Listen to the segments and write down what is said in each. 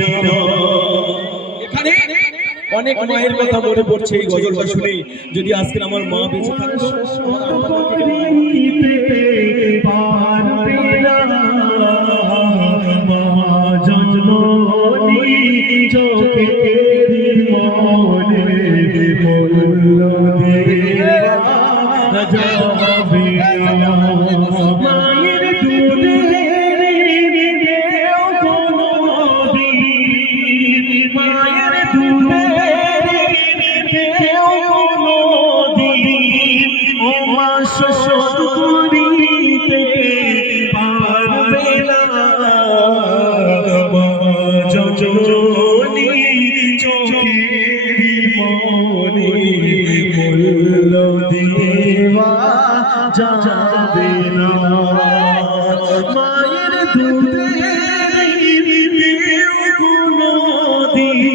দেওয়া এখানে অনেক মায়ের কথা মনে পড়ছে এই গজলটা শুনে। যদি আজকে আমার মা বেঁচে থাকতো দেওয়া যাবে না। মায়ের দুধের কোনো দিন।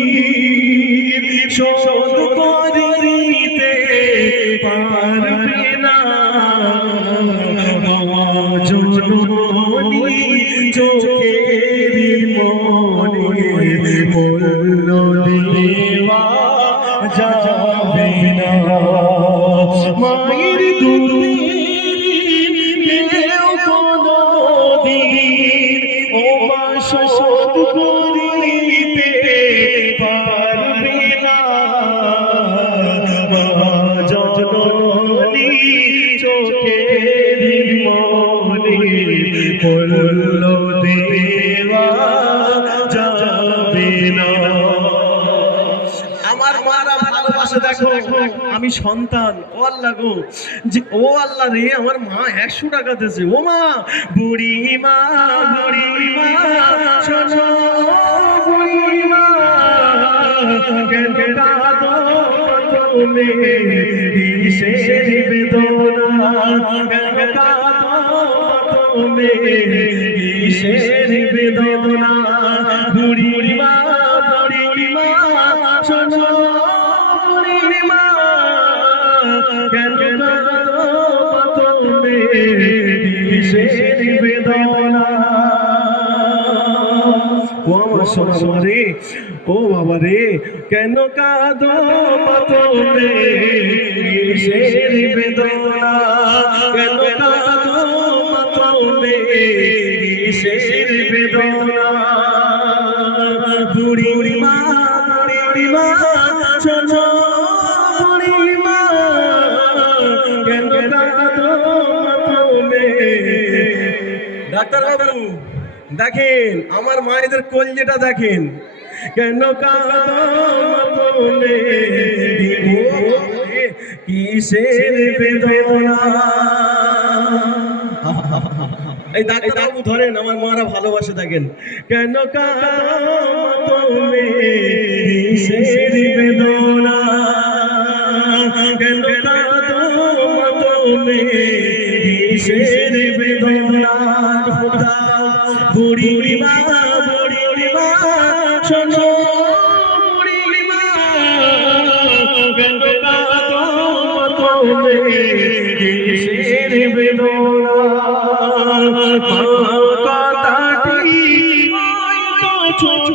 আমার মারা ভালোবাসে দেখো। আমি সন্তান, ও আল্লাহ গো। যে ও আল্লাহ রে, আমার মা একশো টাকা দিয়েছে। ও মা বুড়ি মা বুড়ি মা শোনো বুড়ি মা তুমি কিসের বেদনা কিসের বেদনা? বুড়ি মা কিসের বেদনা। ও আমার সোনা রে, ও বাবা রে, কেন কাঁদো পাতলে কিসের বেদনা। কেন কাঁদো পাতলে কিসের বেদনা। ডাক্তার বাবু দেখেন, আমার মায়েদের কলজেটা দেখেন, কেন কিসের বেদনা? এই ডাক্তার বাবু ধরেন, আমার মারা ভালোবাসে থাকেন কেন কাঁদে কিসের বেদনা? কেন কাঁদে কিসের বেদনা? বুড়ি মা বুড়ি মা শোনো বুড়ি মা কথাটি ছোট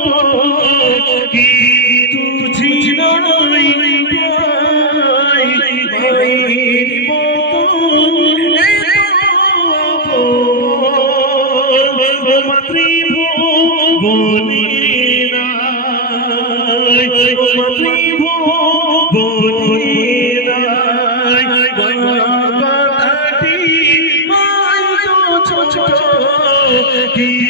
মাতৃভূমি মাতৃভূমি কথাটি কিন্তু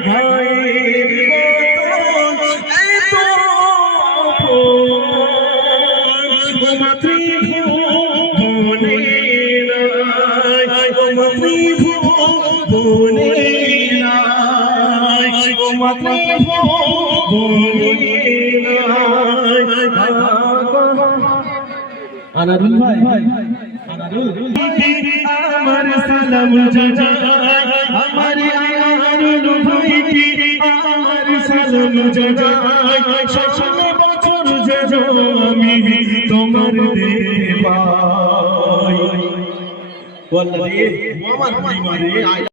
ভাইয়ের আনারুল ভাই। আমার সালাম জানাই আমার আয়ারুল ভাইকে আমার সালাম জানাই ষোলো বছর যেন আমি তোমার দেখতে পাই বল রে আমার মারে